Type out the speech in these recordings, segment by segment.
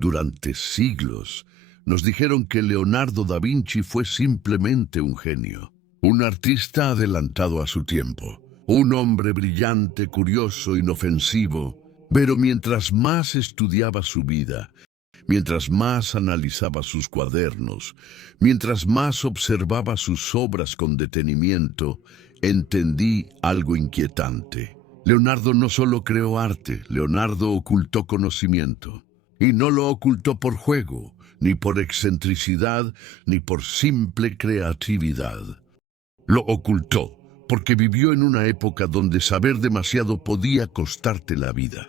Durante siglos nos dijeron que Leonardo da Vinci fue simplemente un genio, un artista adelantado a su tiempo, un hombre brillante, curioso, inofensivo. Pero mientras más estudiaba su vida, mientras más analizaba sus cuadernos, mientras más observaba sus obras con detenimiento, entendí algo inquietante. Leonardo no solo creó arte, Leonardo ocultó conocimiento. Y no lo ocultó por juego, ni por excentricidad, ni por simple creatividad. Lo ocultó porque vivió en una época donde saber demasiado podía costarte la vida.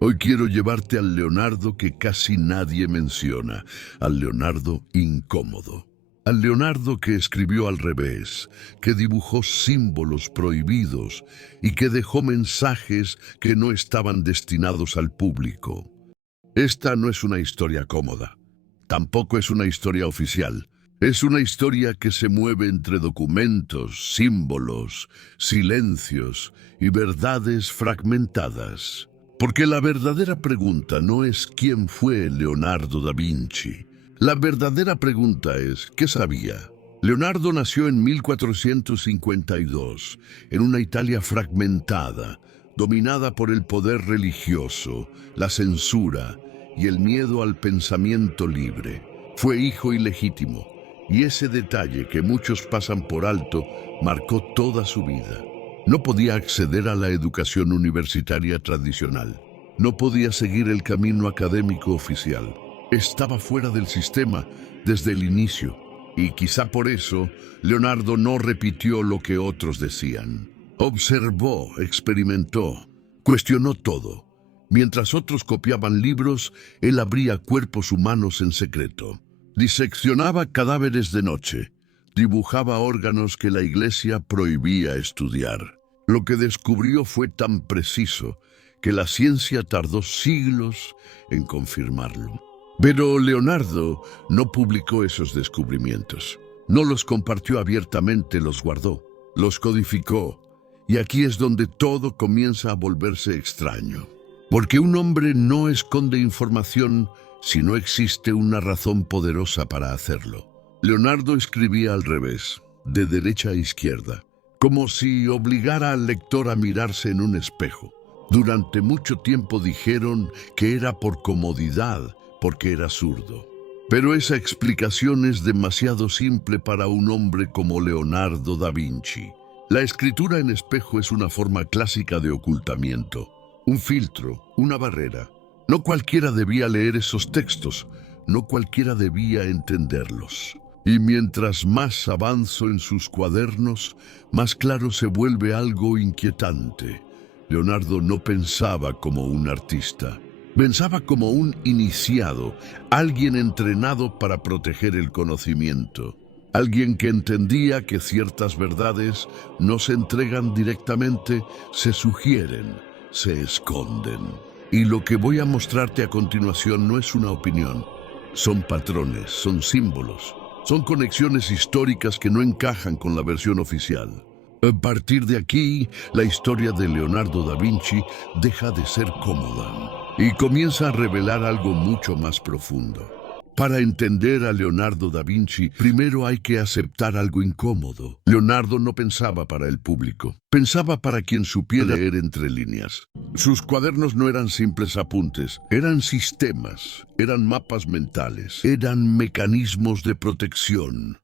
Hoy quiero llevarte al Leonardo que casi nadie menciona, al Leonardo incómodo. Al Leonardo que escribió al revés, que dibujó símbolos prohibidos y que dejó mensajes que no estaban destinados al público. Esta no es una historia cómoda, tampoco es una historia oficial. Es una historia que se mueve entre documentos, símbolos, silencios y verdades fragmentadas. Porque la verdadera pregunta no es quién fue Leonardo da Vinci. La verdadera pregunta es ¿qué sabía? Leonardo nació en 1452, en una Italia fragmentada, dominada por el poder religioso, la censura y el miedo al pensamiento libre. Fue hijo ilegítimo, y ese detalle que muchos pasan por alto marcó toda su vida. No podía acceder a la educación universitaria tradicional. No podía seguir el camino académico oficial. Estaba fuera del sistema desde el inicio, y quizá por eso Leonardo no repitió lo que otros decían. Observó, experimentó, cuestionó todo. Mientras otros copiaban libros, él abría cuerpos humanos en secreto. Diseccionaba cadáveres de noche. Dibujaba órganos que la iglesia prohibía estudiar. Lo que descubrió fue tan preciso que la ciencia tardó siglos en confirmarlo. Pero Leonardo no publicó esos descubrimientos. No los compartió abiertamente, los guardó, los codificó. Y aquí es donde todo comienza a volverse extraño. Porque un hombre no esconde información si no existe una razón poderosa para hacerlo. Leonardo escribía al revés, de derecha a izquierda, como si obligara al lector a mirarse en un espejo. Durante mucho tiempo dijeron que era por comodidad, porque era zurdo. Pero esa explicación es demasiado simple para un hombre como Leonardo da Vinci. La escritura en espejo es una forma clásica de ocultamiento, un filtro, una barrera. No cualquiera debía leer esos textos, no cualquiera debía entenderlos. Y mientras más avanzo en sus cuadernos, más claro se vuelve algo inquietante. Leonardo no pensaba como un artista, pensaba como un iniciado, alguien entrenado para proteger el conocimiento, alguien que entendía que ciertas verdades no se entregan directamente, se sugieren, se esconden. Y lo que voy a mostrarte a continuación no es una opinión, son patrones, son símbolos. Son conexiones históricas que no encajan con la versión oficial. A partir de aquí, la historia de Leonardo da Vinci deja de ser cómoda y comienza a revelar algo mucho más profundo. Para entender a Leonardo da Vinci, primero hay que aceptar algo incómodo. Leonardo no pensaba para el público, pensaba para quien supiera leer entre líneas. Sus cuadernos no eran simples apuntes, eran sistemas, eran mapas mentales, eran mecanismos de protección.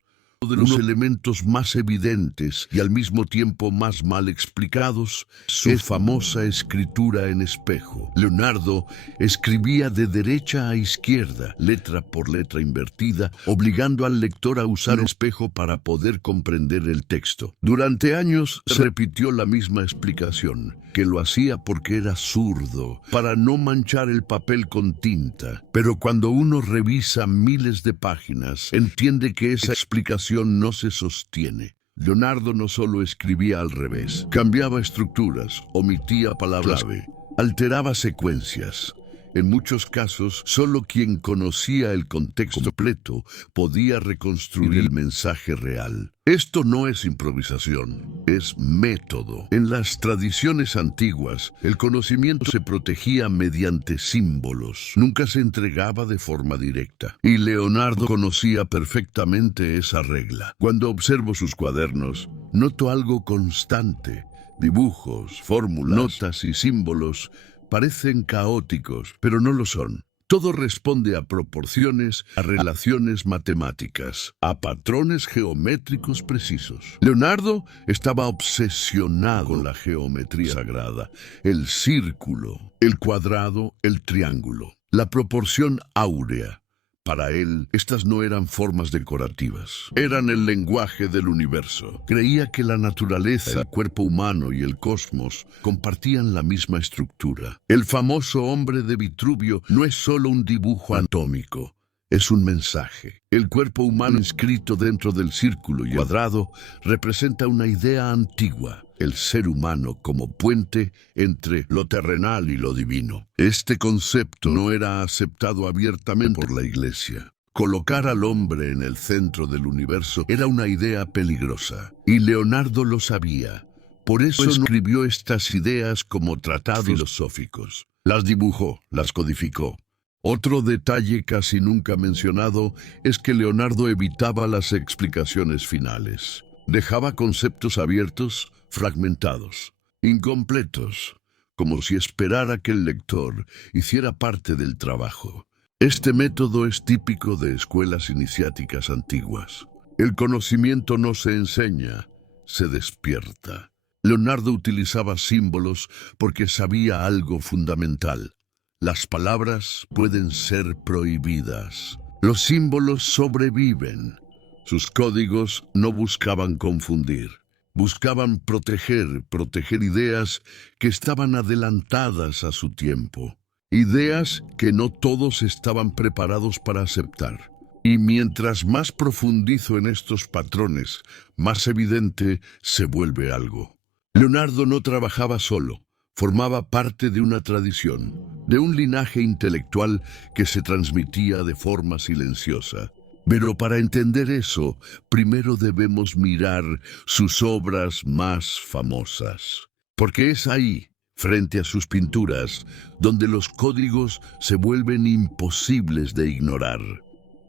De los elementos más evidentes y al mismo tiempo más mal explicados, su famosa escritura en espejo. Leonardo escribía de derecha a izquierda, letra por letra invertida, obligando al lector a usar espejo para poder comprender el texto. Durante años se repitió la misma explicación, que lo hacía porque era zurdo, para no manchar el papel con tinta. Pero cuando uno revisa miles de páginas, entiende que esa explicación no se sostiene. Leonardo no solo escribía al revés, cambiaba estructuras, omitía palabras clave, alteraba secuencias. En muchos casos, solo quien conocía el contexto completo podía reconstruir el mensaje real. Esto no es improvisación, es método. En las tradiciones antiguas, el conocimiento se protegía mediante símbolos, nunca se entregaba de forma directa. Y Leonardo conocía perfectamente esa regla. Cuando observo sus cuadernos, noto algo constante. Dibujos, fórmulas, notas y símbolos parecen caóticos, pero no lo son. Todo responde a proporciones, a relaciones matemáticas, a patrones geométricos precisos. Leonardo estaba obsesionado con la geometría sagrada, el círculo, el cuadrado, el triángulo, la proporción áurea. Para él, estas no eran formas decorativas, eran el lenguaje del universo. Creía que la naturaleza, el cuerpo humano y el cosmos compartían la misma estructura. El famoso hombre de Vitruvio no es solo un dibujo anatómico, es un mensaje. El cuerpo humano inscrito dentro del círculo y cuadrado representa una idea antigua, el ser humano como puente entre lo terrenal y lo divino. Este concepto no era aceptado abiertamente por la Iglesia. Colocar al hombre en el centro del universo era una idea peligrosa, y Leonardo lo sabía. Por eso escribió estas ideas como tratados filosóficos. Las dibujó, las codificó. Otro detalle casi nunca mencionado es que Leonardo evitaba las explicaciones finales. Dejaba conceptos abiertos, fragmentados, incompletos, como si esperara que el lector hiciera parte del trabajo. Este método es típico de escuelas iniciáticas antiguas. El conocimiento no se enseña, se despierta. Leonardo utilizaba símbolos porque sabía algo fundamental. Las palabras pueden ser prohibidas. Los símbolos sobreviven. Sus códigos no buscaban confundir. Buscaban proteger ideas que estaban adelantadas a su tiempo. Ideas que no todos estaban preparados para aceptar. Y mientras más profundizo en estos patrones, más evidente se vuelve algo. Leonardo no trabajaba solo. Formaba parte de una tradición, de un linaje intelectual que se transmitía de forma silenciosa. Pero para entender eso, primero debemos mirar sus obras más famosas. Porque es ahí, frente a sus pinturas, donde los códigos se vuelven imposibles de ignorar.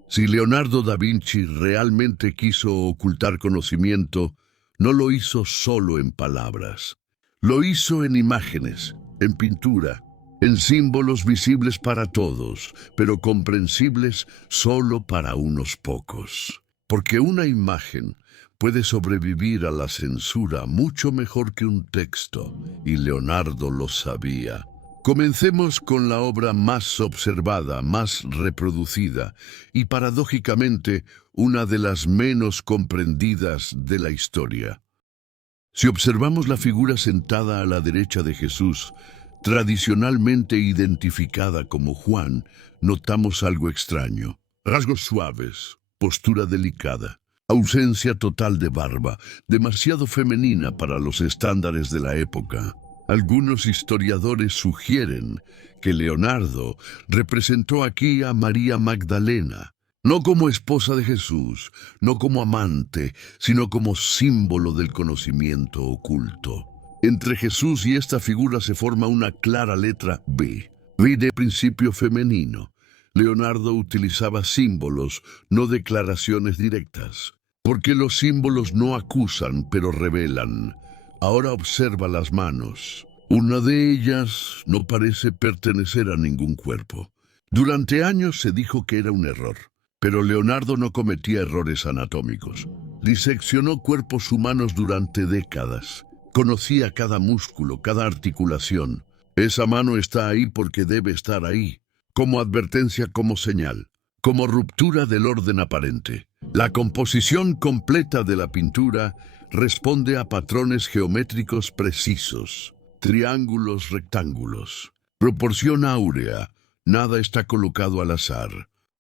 Si Leonardo da Vinci realmente quiso ocultar conocimiento, no lo hizo solo en palabras. Lo hizo en imágenes, en pintura, en símbolos visibles para todos, pero comprensibles solo para unos pocos. Porque una imagen puede sobrevivir a la censura mucho mejor que un texto, y Leonardo lo sabía. Comencemos con la obra más observada, más reproducida, y paradójicamente una de las menos comprendidas de la historia. Si observamos la figura sentada a la derecha de Jesús, tradicionalmente identificada como Juan, notamos algo extraño. Rasgos suaves, postura delicada, ausencia total de barba, demasiado femenina para los estándares de la época. Algunos historiadores sugieren que Leonardo representó aquí a María Magdalena, no como esposa de Jesús, no como amante, sino como símbolo del conocimiento oculto. Entre Jesús y esta figura se forma una clara letra B. B de principio femenino. Leonardo utilizaba símbolos, no declaraciones directas. Porque los símbolos no acusan, pero revelan. Ahora observa las manos. Una de ellas no parece pertenecer a ningún cuerpo. Durante años se dijo que era un error. Pero Leonardo no cometía errores anatómicos. Diseccionó cuerpos humanos durante décadas. Conocía cada músculo, cada articulación. Esa mano está ahí porque debe estar ahí. Como advertencia, como señal. Como ruptura del orden aparente. La composición completa de la pintura responde a patrones geométricos precisos. Triángulos, rectángulos. Proporción áurea. Nada está colocado al azar.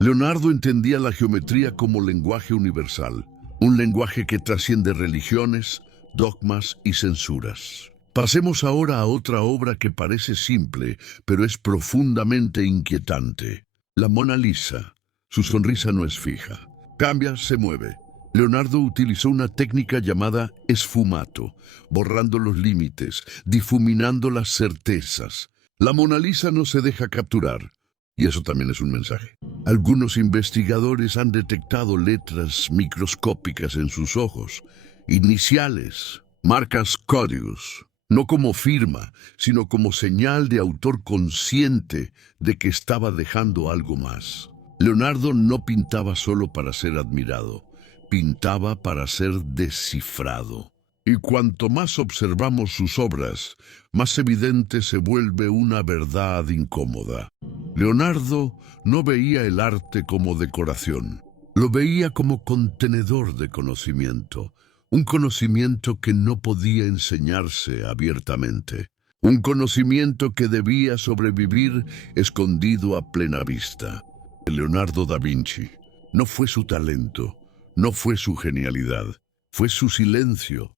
Leonardo entendía la geometría como lenguaje universal, un lenguaje que trasciende religiones, dogmas y censuras. Pasemos ahora a otra obra que parece simple, pero es profundamente inquietante. La Mona Lisa. Su sonrisa no es fija. Cambia, se mueve. Leonardo utilizó una técnica llamada esfumato, borrando los límites, difuminando las certezas. La Mona Lisa no se deja capturar. Y eso también es un mensaje. Algunos investigadores han detectado letras microscópicas en sus ojos, iniciales, marcas códigos, no como firma, sino como señal de autor consciente de que estaba dejando algo más. Leonardo no pintaba solo para ser admirado, pintaba para ser descifrado. Y cuanto más observamos sus obras, más evidente se vuelve una verdad incómoda. Leonardo no veía el arte como decoración, lo veía como contenedor de conocimiento, un conocimiento que no podía enseñarse abiertamente, un conocimiento que debía sobrevivir escondido a plena vista. Leonardo da Vinci no fue su talento, no fue su genialidad, fue su silencio.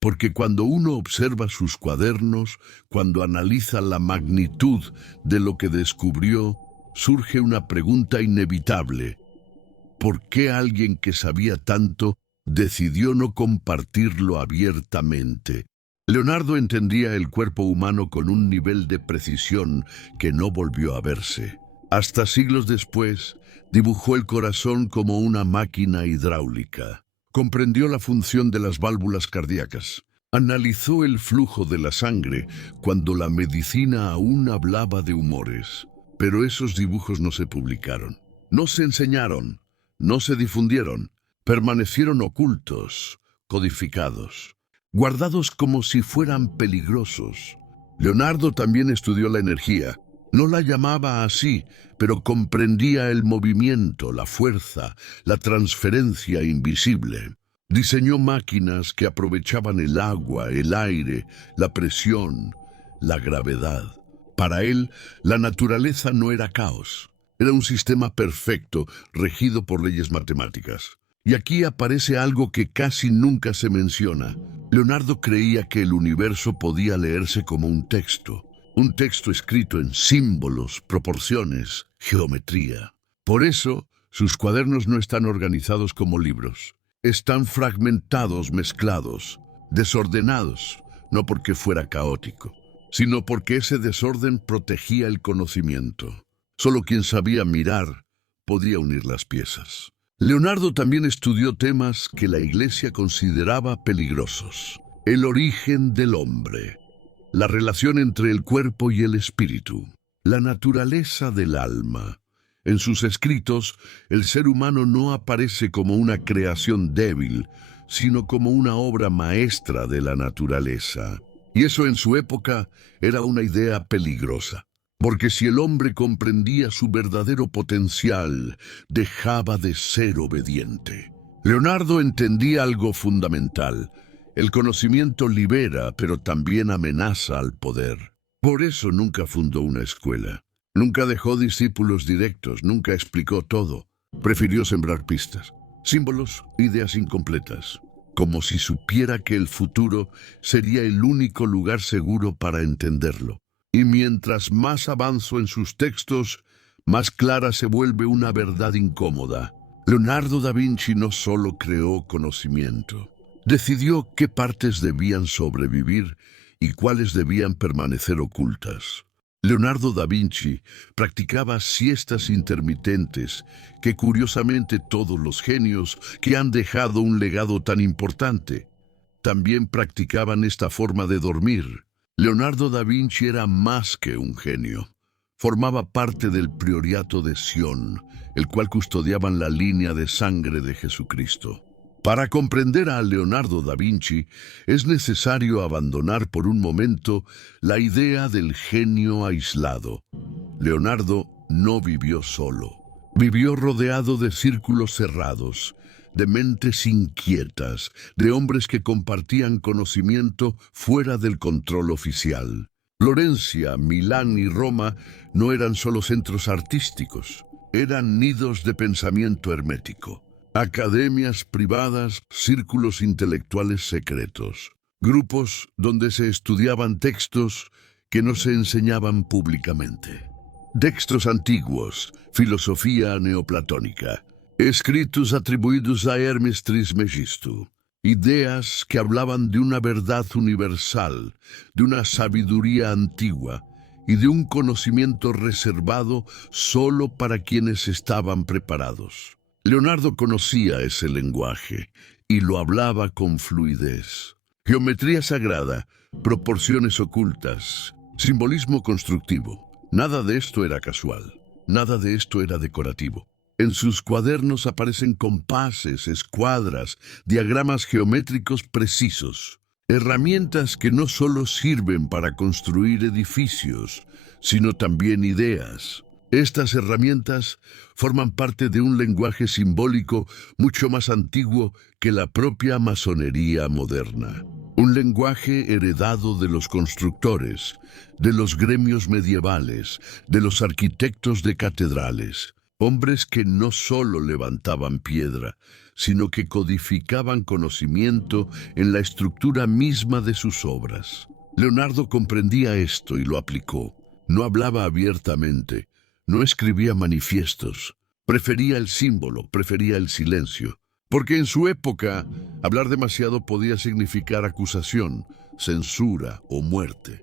Porque cuando uno observa sus cuadernos, cuando analiza la magnitud de lo que descubrió, surge una pregunta inevitable. ¿Por qué alguien que sabía tanto decidió no compartirlo abiertamente? Leonardo entendía el cuerpo humano con un nivel de precisión que no volvió a verse. Hasta siglos después, dibujó el corazón como una máquina hidráulica. Comprendió la función de las válvulas cardíacas. Analizó el flujo de la sangre cuando la medicina aún hablaba de humores. Pero esos dibujos no se publicaron, no se enseñaron, no se difundieron. Permanecieron ocultos, codificados, guardados como si fueran peligrosos. Leonardo también estudió la energía. No la llamaba así, pero comprendía el movimiento, la fuerza, la transferencia invisible. Diseñó máquinas que aprovechaban el agua, el aire, la presión, la gravedad. Para él, la naturaleza no era caos. Era un sistema perfecto, regido por leyes matemáticas. Y aquí aparece algo que casi nunca se menciona. Leonardo creía que el universo podía leerse como un texto escrito en símbolos, proporciones, geometría. Por eso, sus cuadernos no están organizados como libros. Están fragmentados, mezclados, desordenados, no porque fuera caótico, sino porque ese desorden protegía el conocimiento. Solo quien sabía mirar podía unir las piezas. Leonardo también estudió temas que la Iglesia consideraba peligrosos. El origen del hombre, la relación entre el cuerpo y el espíritu, la naturaleza del alma. En sus escritos, el ser humano no aparece como una creación débil, sino como una obra maestra de la naturaleza. Y eso en su época era una idea peligrosa, porque si el hombre comprendía su verdadero potencial, dejaba de ser obediente. Leonardo entendía algo fundamental. El conocimiento libera, pero también amenaza al poder. Por eso nunca fundó una escuela. Nunca dejó discípulos directos, nunca explicó todo. Prefirió sembrar pistas, símbolos, ideas incompletas, como si supiera que el futuro sería el único lugar seguro para entenderlo. Y mientras más avanzo en sus textos, más clara se vuelve una verdad incómoda. Leonardo da Vinci no solo creó conocimiento, decidió qué partes debían sobrevivir y cuáles debían permanecer ocultas. Leonardo da Vinci practicaba siestas intermitentes que curiosamente todos los genios que han dejado un legado tan importante también practicaban esta forma de dormir. Leonardo da Vinci era más que un genio. Formaba parte del Prioriato de Sion, el cual custodiaban la línea de sangre de Jesucristo. Para comprender a Leonardo da Vinci, es necesario abandonar por un momento la idea del genio aislado. Leonardo no vivió solo. Vivió rodeado de círculos cerrados, de mentes inquietas, de hombres que compartían conocimiento fuera del control oficial. Florencia, Milán y Roma no eran solo centros artísticos, eran nidos de pensamiento hermético. Academias privadas, círculos intelectuales secretos. grupos donde se estudiaban textos que no se enseñaban públicamente. Textos antiguos, filosofía neoplatónica, escritos atribuidos a Hermes Trismegisto, ideas que hablaban de una verdad universal, de una sabiduría antigua y de un conocimiento reservado solo para quienes estaban preparados. Leonardo conocía ese lenguaje y lo hablaba con fluidez. Geometría sagrada, proporciones ocultas, simbolismo constructivo. Nada de esto era casual, nada de esto era decorativo. En sus cuadernos aparecen compases, escuadras, diagramas geométricos precisos, herramientas que no solo sirven para construir edificios, sino también ideas. Estas herramientas forman parte de un lenguaje simbólico mucho más antiguo que la propia masonería moderna. Un lenguaje heredado de los constructores, de los gremios medievales, de los arquitectos de catedrales. Hombres que no solo levantaban piedra, sino que codificaban conocimiento en la estructura misma de sus obras. Leonardo comprendía esto y lo aplicó. No hablaba abiertamente, no escribía manifiestos. Prefería el símbolo, prefería el silencio. Porque en su época, hablar demasiado podía significar acusación, censura o muerte.